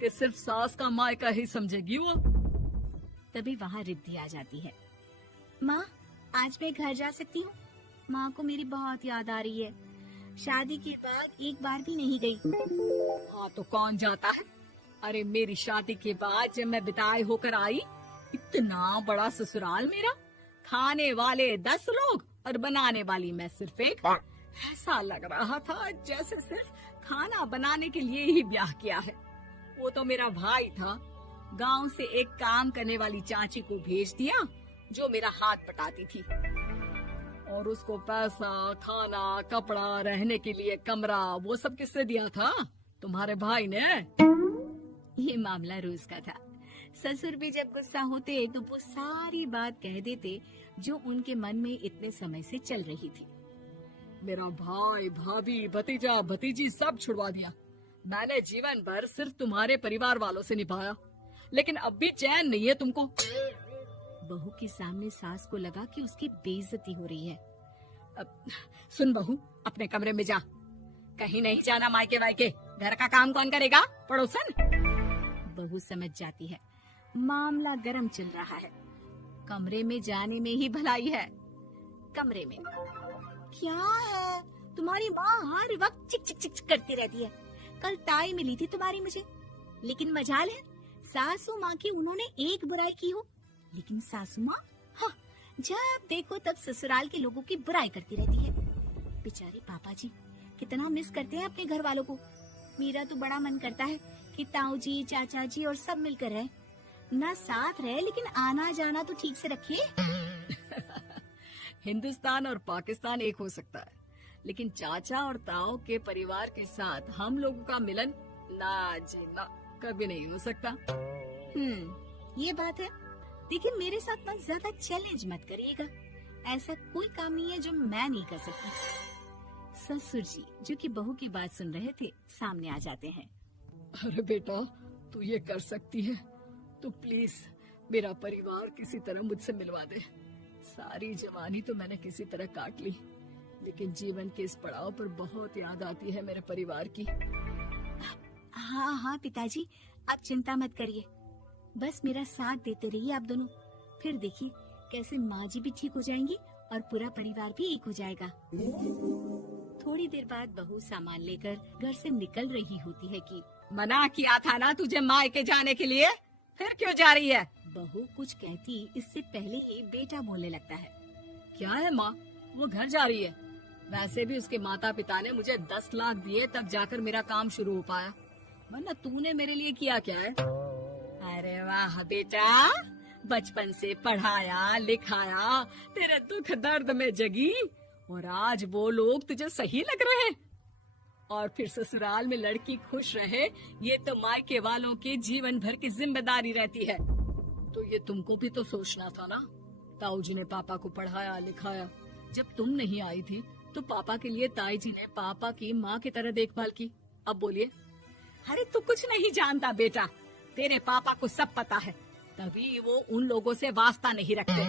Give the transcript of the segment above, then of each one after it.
कि सिर्फ सास का मायका ही समझेगी वो। तभी वहाँ रिद्धि आ जाती है। माँ, आज मैं घर जा सकती हूँ? माँ को मेरी बहुत याद आ रही है। शादी के बाद एक बार भी नहीं गई। हाँ तो कौन जाता है? अरे मेरी शादी के बाद जब मैं विदाई होकर आई, इतना बड़ा ससुराल मेरा, खाने वाले 10 लोग और बनाने वाली मैं सिर्फ एक। ऐसा लग रहा था जैसे सिर्फ खाना बनाने के लिए ही ब्याह किया है। वो तो मेरा भाई था, गांव से एक काम करने वाली चाची को भेज दिया जो मेरा हाथ पटाती थी, और उसको पैसा, खाना, कपड़ा, रहने के लिए कमरा, वो सब किससे दिया था? तुम्हारे भाई ने। ये मामला रोज का था। ससुर भी जब गुस्सा होते तो वो सारी बात कह देते जो उनके मन में इतने समय से चल रही थी। मेरा भाई, भाभी, भतीजा, भतीजी सब छुड़वा दिया। मैंने जीवन भर सिर्फ तुम्हारे परिवार वालों से निभाया, लेकिन अब भी चैन नहीं है तुमको। बहू के सामने सास को लगा कि उसकी बेइज्जती हो रही है। अब सुन बहू, अपने कमरे में जा, कहीं नहीं जाना मायके वायके। घर का काम कौन करेगा? पड़ोसन। बहू समझ जाती है मामला गर्म चल रहा है। कमरे में जाने में ही भलाई है। कमरे में क्या है? तुम्हारी माँ हर वक्त चिक चिक चिक करती रहती है। कल ताई मिली थी तुम्हारी मुझे, लेकिन मजाल है सासू माँ की उन्होंने एक बुराई की हो, लेकिन सासू माँ हाँ, जब देखो तब ससुराल के लोगों की बुराई करती रहती है। बेचारे पापा जी कितना मिस करते हैं अपने घर वालों को। मेरा तो बड़ा मन करता है कि ताऊ जी, चाचा जी और सब मिलकर रहे, ना साथ रहे लेकिन आना जाना तो ठीक से रखे। हिंदुस्तान और पाकिस्तान एक हो सकता है, लेकिन चाचा और ताऊ के परिवार के साथ हम लोगों का मिलन ना जी ना, कभी नहीं हो सकता। ये बात है। देखिए मेरे साथ ना ज्यादा चैलेंज मत करिएगा। ऐसा कोई काम नहीं है जो मैं नहीं कर सकती। ससुर जी जो कि बहू की बात सुन रहे थे सामने आ जाते हैं। अरे बेटा, तू ये कर सकती है तो प्लीज मेरा परिवार किसी तरह मुझसे मिलवा दे। सारी जवानी तो मैंने किसी तरह काट ली, लेकिन जीवन के इस पड़ाव पर बहुत याद आती है मेरे परिवार की। हाँ हाँ पिताजी, आप चिंता मत करिए, बस मेरा साथ देते रहिए आप दोनों। फिर देखिए कैसे माँ जी भी ठीक हो जाएंगी और पूरा परिवार भी एक हो जाएगा। थोड़ी देर बाद बहू सामान लेकर घर से निकल रही होती है कि मना किया था ना तुझे मायके जाने के लिए, फिर क्यों जा रही है? बहू कुछ कहती इससे पहले ही बेटा बोलने लगता है। क्या है माँ, वो घर जा रही है। वैसे भी उसके माता पिता ने मुझे 10 लाख दिए तब जाकर मेरा काम शुरू हो पाया, वरना तूने मेरे लिए किया क्या है? अरे वाह बेटा, बचपन से पढ़ाया लिखाया, तेरे दुख दर्द में जगी, और आज वो लोग तुझे सही लग रहे हैं? और फिर ससुराल में लड़की खुश रहे, ये तो मायके वालों की जीवन भर की जिम्मेदारी रहती है। तो ये तुमको भी तो सोचना था ना। ताऊ जी ने पापा को पढ़ाया लिखाया, जब तुम नहीं आई थी तो पापा के लिए ताई जी ने पापा की माँ की तरह देखभाल की। अब बोलिए। अरे तू कुछ नहीं जानता बेटा, तेरे पापा को सब पता है, तभी वो उन लोगों से वास्ता नहीं रखते।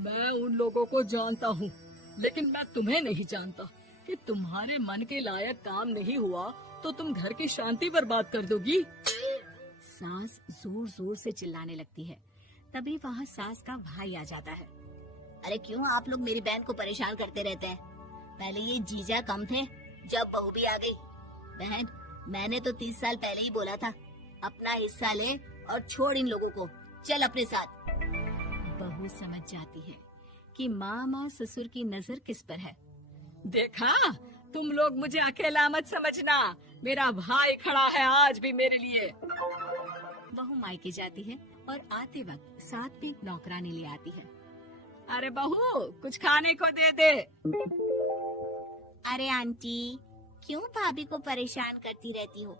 मैं उन लोगों को जानता हूँ, लेकिन मैं तुम्हें नहीं जानता कि तुम्हारे मन के लायक काम नहीं हुआ तो तुम घर की शांति बर्बाद कर दोगी। सास जोर जोर से चिल्लाने लगती है। तभी वहाँ सास का भाई आ जाता है। अरे क्यों आप लोग मेरी बहन को परेशान करते रहते हैं? पहले ये जीजा कम थे, जब बहू भी आ गई। बहन, मैंने तो 30 साल पहले ही बोला था, अपना हिस्सा ले और छोड़ इन लोगों को, चल अपने साथ। बहू समझ जाती है कि मामा ससुर की नजर किस पर है। देखा, तुम लोग मुझे अकेला मत समझना, मेरा भाई खड़ा है आज भी मेरे लिए। बहू मायके जाती है और आते वक्त साथ में एक नौकरानी ले आती है। अरे बहू, कुछ खाने को दे दे। अरे आंटी, क्यों भाभी को परेशान करती रहती हो?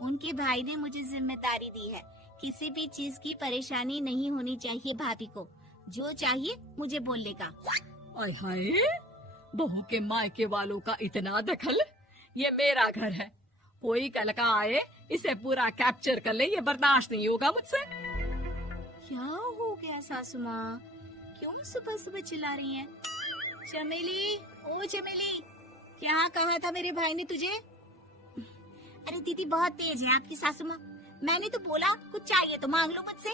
उनके भाई ने मुझे जिम्मेदारी दी है, किसी भी चीज की परेशानी नहीं होनी चाहिए भाभी को, जो चाहिए मुझे बोलने का। आय हाय, बहू के मायके वालों का इतना दखल। ये मेरा घर है, कोई कल का आए इसे पूरा कैप्चर कर ले, ये बर्दाश्त नहीं होगा मुझसे। क्या हो गया सासू माँ, क्यों सुबह सुबह चिल्ला रही हैं? चमेली, ओ चमेली, क्या कहा था मेरे भाई ने तुझे? अरे दीदी बहुत तेज है आपकी सासू माँ, मैंने तो बोला कुछ चाहिए तो मांग लो मुझसे।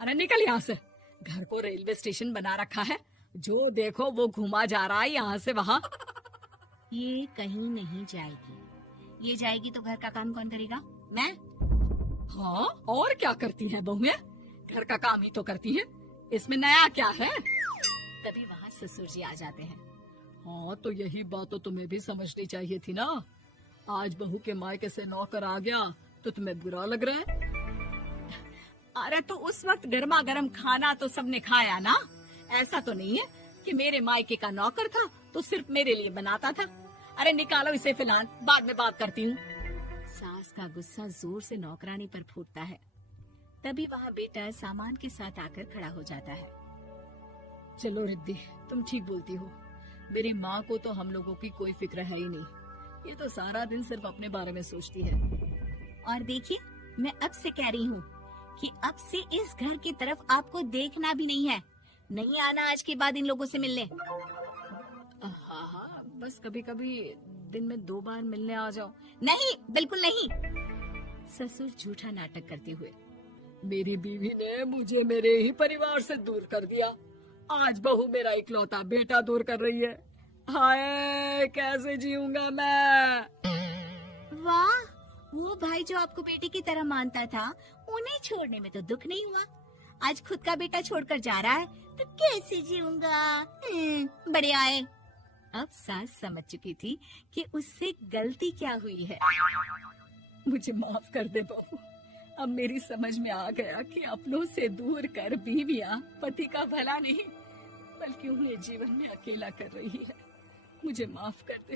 अरे निकल यहाँ से। घर को रेलवे स्टेशन बना रखा है, जो देखो वो घुमा जा रहा है यहाँ से वहाँ। ये कहीं नहीं जाएगी, ये जाएगी तो घर का काम कौन करेगा? मैं। हाँ, और क्या करती है बहुएं? घर का काम ही तो करती है, इसमें नया क्या है? तभी वहाँ ससुर जी आ जाते हैं। हाँ, तो यही बात तो तुम्हें भी समझनी चाहिए थी ना। आज बहू के मायके से नौकर आ गया तो तुम्हें बुरा लग रहा है? अरे तो उस वक्त गर्मा गर्म खाना तो सबने खाया ना। ऐसा तो नहीं है कि मेरे मायके का नौकर था तो सिर्फ मेरे लिए बनाता था। अरे निकालो इसे फिलहाल, बाद में बात करती हूँ। सास का गुस्सा जोर से नौकरानी पर फूटता है। तभी वहाँ बेटा सामान के साथ आकर खड़ा हो जाता है। चलो रिद्धी, तुम ठीक बोलती हो। मेरी माँ को तो हम लोगों की कोई फिक्र है ही नहीं, ये तो सारा दिन सिर्फ अपने बारे में सोचती है। और देखिए, मैं अब से कह रही हूँ कि अब से इस घर की तरफ आपको देखना भी नहीं है। नहीं आना आज के बाद इन लोगों से मिलने। हाँ हाँ, बस कभी कभी दिन में 2 बार मिलने आ जाओ। नहीं, बिल्कुल नहीं। ससुर झूठा नाटक करते हुए। मेरी बीवी ने मुझे मेरे ही परिवार से दूर कर दिया, आज बहू मेरा इकलौता बेटा दूर कर रही है। हाय, कैसे जीऊंगा मैं? वाह, वो भाई जो आपको बेटे की तरह मानता था, उन्हें छोड़ने में तो दुख नहीं हुआ। आज खुद का बेटा छोड़कर जा रहा है तो कैसे जीऊंगा? बढ़िया है। अब सास समझ चुकी थी कि उससे गलती क्या हुई है। मुझे माफ कर दे बहू, अब मेरी समझ में आ गया कि अपनों से दूर कर बीवियां पति का भला नहीं बल्कि उन्हें जीवन में अकेला कर रही है। मुझे माफ कर दे।